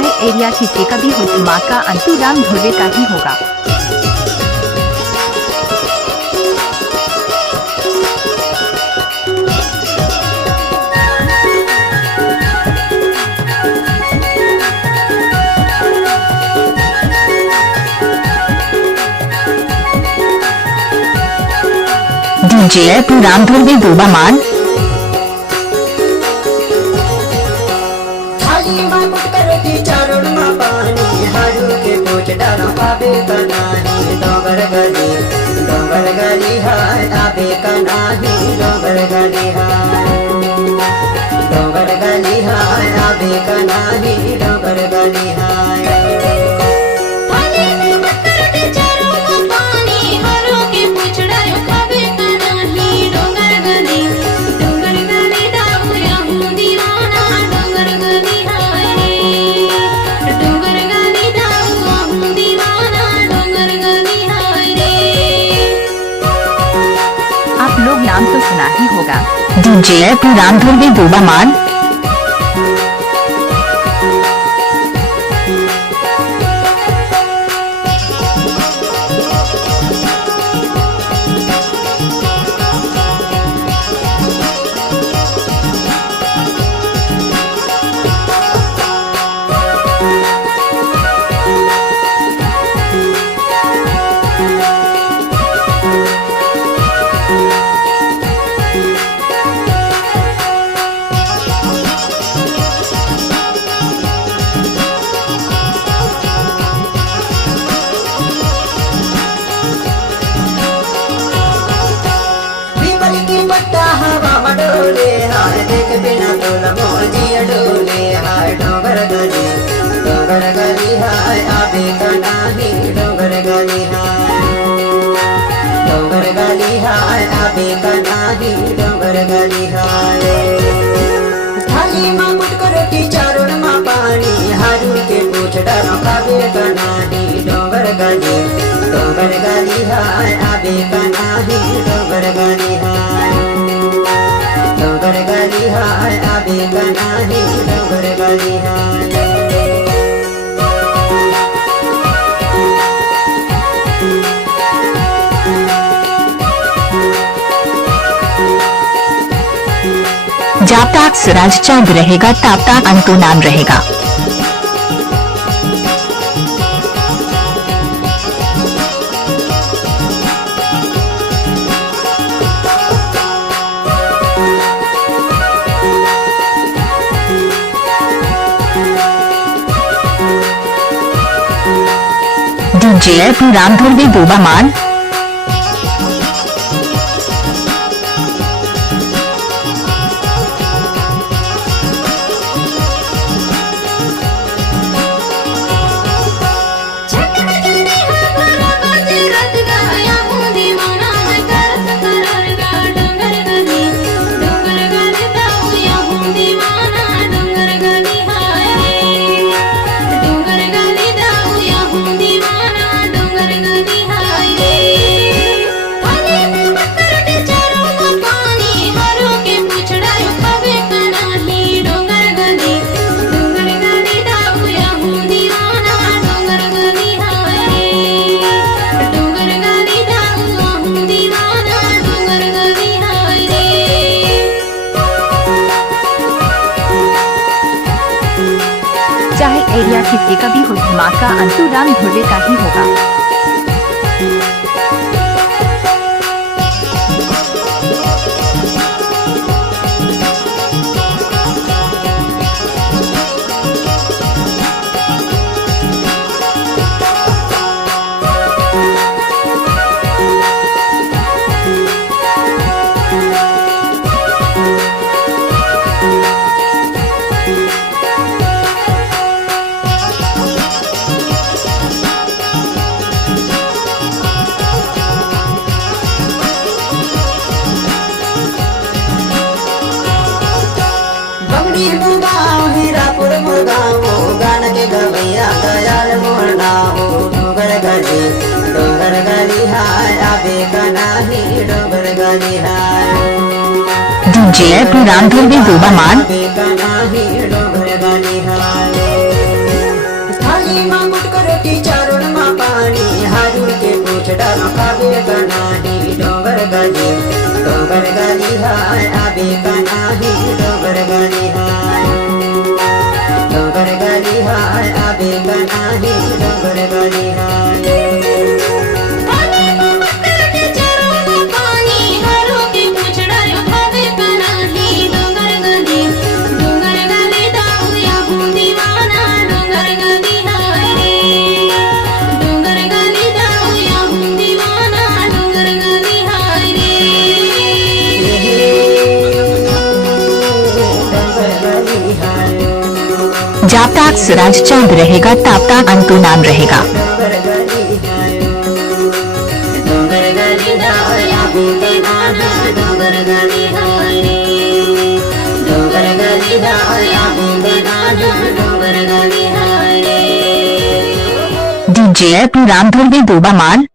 चाहे एरिया किसी का भी हो, धमाका अंतु राम धुर्वे का ही होगा। डीजे राम धुर्वे गोबा मान आबे कनाही डोंगर गली हाय आबे कनाही डोंगर गली हाय आबे कनाही डोंगर गली हाय। लोग नाम तो सुना ही होगा, डीजे राम धुर्वे गोबा मान। हवा मडोले हाय देख बिना तोल मोजी अडोले हाय डोंगर गली हाय आबे कनाही डोंगर गली हाय आबे कनाही डोंगर गली हाय। थाली मां मुटको रोटी चारों मां पानी हारू के पूछ डरो आबे कनाही डोंगर गली हाय आबे कनाही डोंगर गली हाय। डोंगर गली हाय आबे कनाही डोंगर गली हाय। जब तक सूरज चांद रहेगा तब तक अंतु नाम रहेगा। डीजे राम धुर्वे गोबा मान। चाहे एरिया किसी का भी हो, धमाका अंतु राम धुर्वे का ही होगा। गान के गवैया दयाल मोरना हो डोंगर गली हाय आबे कनाही डोंगर गली हाय। डीजे राम धुर्वे गोबा मान। आबे कनाही डोंगर गली हाय। नाही डोंगर गली हाय डोंगर गली हाय आवे का नाही डोंगर गली हाय जब तक सूरज चांद रहेगा तब तक अंतु नाम रहेगा। डोंगर गली हाय डोंगर गली हाय आवे का नाही डोंगर गली हाय डोंगर गली हाय आवे का नाही डोंगर गली हाय DJ राम धुर्वे दूबा मान।